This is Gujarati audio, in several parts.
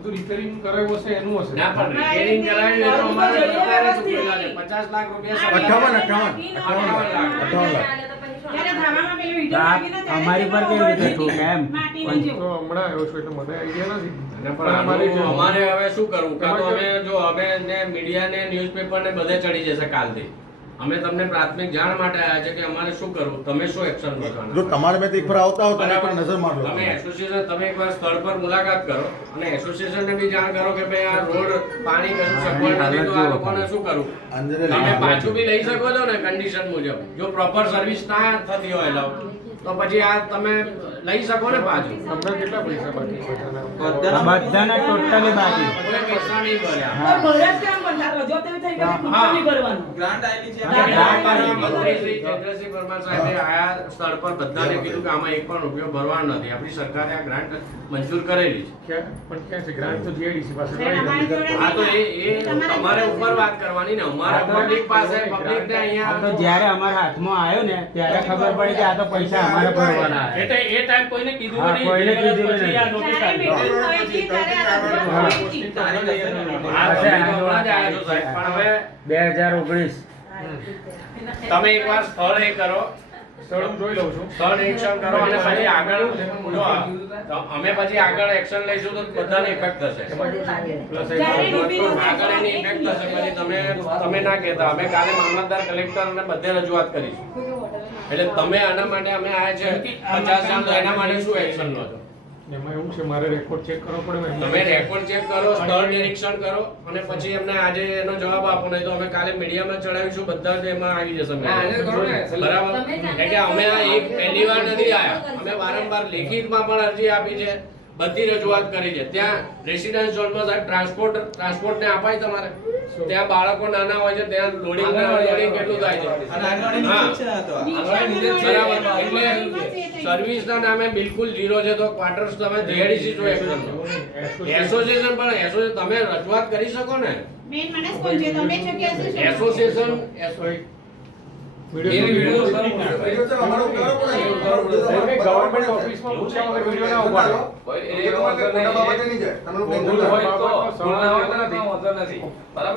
બધું રિપેરિંગ કરાવ્યું હશે એનું હશે. ના પણ રિપેરિંગ કરાવ્યું એ તો અમારે સરકારે ચૂકવેલા છે. 50 લાખ રૂપિયા 58 લાખ. અમારી પર કેવી રીતે ઠોકે એમ તો હમણાં આવ્યો છું એટલે મને આઈડિયા નથી. અને પણ અમારે હવે શું કરવું? કાં તો અમે જો અમે ને મીડિયા ને ન્યૂઝપેપર ને બધે ચડી જશે કાલથી. અમે તમને પ્રાથમિક જાણ માટે આવ્યા છે કે અમારે શું કરવું, તમે શું એક્શન કરવાના. જો તમારે મેં એક વાર આવતા હો તો એક વાર નજર મારજો. તમે એસોસિએશન તમે એકવાર સ્થળ પર મુલાકાત કરો અને એસોસિએશન ને બી જાણ કરો કે ભાઈ આ રોડ પાણી કશું સગવડ નથી તો આ લોકોને શું કરવું. તમે પાછું બી લઈ શકો છો ને કન્ડિશન મુજબ. જો પ્રોપર સર્વિસ ના થતી હોય તો પછી આ તમે લઈ શકો ને પાછું. હમણાં કેટલા પૈસા બાકી બધાના? બધાને ટોટલી બાકી. કોઈ પૈસા નહીં ભર્યા. મંત્રી શ્રી ચંદ્રસિંહ પરમાર સાહેબે આયા સ્થળ પર બધાને કીધું કે આમાં એક પણ રૂપિયો ભરવાનો નથી. આપણી સરકારે આ ગ્રાન્ટ મંજૂર કરેલી છે. પણ ક્યાં છે ગ્રાન્ટ? તો જીઆઈડીસી પાસે હા તો એ તમારે ઉપર વાત કરવાની ને અમારા પબ્લિક પાસે પબ્લિક ને આ અહીંયા તો જ્યારે અમારા હાથમાં આવ્યો ને ત્યારે ખબર પડી કે આ તો પૈસા અમારે ભરવાના છે. એટલે એ ટાઈમ કોઈને કીધું હા, નહીં. કોઈને બે વર્ષ કીધું પછી આ નહીં. નોટિસ આવી. આ તમે હમણાં જ આવ્યા છો સાહેબ. પણ હવે 2019 તમે એકવાર સ્થળ એ કરો, સ્થળ હું જોઈ લઉં છું. સ્થળ નિરીક્ષણ કરો અને પછી આગળ જો અમે પછી આગળ એક્શન લઈશું તો બધાને ઇફેક્ટ થશે. આગળ એની ઇફેક્ટ થશે. પછી તમે ના કહેતા અમે કાલે મામલતદાર કલેક્ટર અને બધે રજૂઆત કરીશું. એટલે તમે આના માટે અમે આયા છે 50 જાણ તો એના માટે શું એક્શન લો છો? એમાં એવું છે મારે રેકોર્ડ ચેક કરવો પડે. તમે રેકોર્ડ ચેક કરો, સ્થળ નિરીક્ષણ કરો અને પછી અમને આજે એનો જવાબ આપો. નહીં તો અમે કાલે મીડિયામાં ચડાવીશું, બધા જ એમાં આવી જશે. બરાબર? એટલે અમે આ એક પહેલી વાર નથી આયા. અમે વારંવાર લેખિતમાં પણ અરજી આપી છે, બધી રજૂઆત કરી છે. ત્યાં રેસિડેન્સ ઝોનમાં સાહેબ ટ્રાન્સપોર્ટ ને અપાય તમારે? ત્યાં બાળકો નાના હોય છે, ત્યાં લોડિંગ કેટલું થાય છે? બરાબર. એટલે સર્વિસ ના નામે બિલકુલ ઝીરો છે. તો ક્વાર્ટર્સ તમે જીઆઈડીસી જો એક્શન લો. એસોસિએશન પણ એસોસિએશન તમે રજૂઆત કરી શકો ને. એસોસિએશન ગવર્મેન્ટ ઓફિસમાં પૂછ્યા વગર વિડીયો ના ઉપાડો.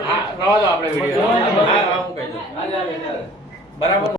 હા, રહેવા દો આપણે વિડીયો. હા, હું કહી દઉં. બરાબર.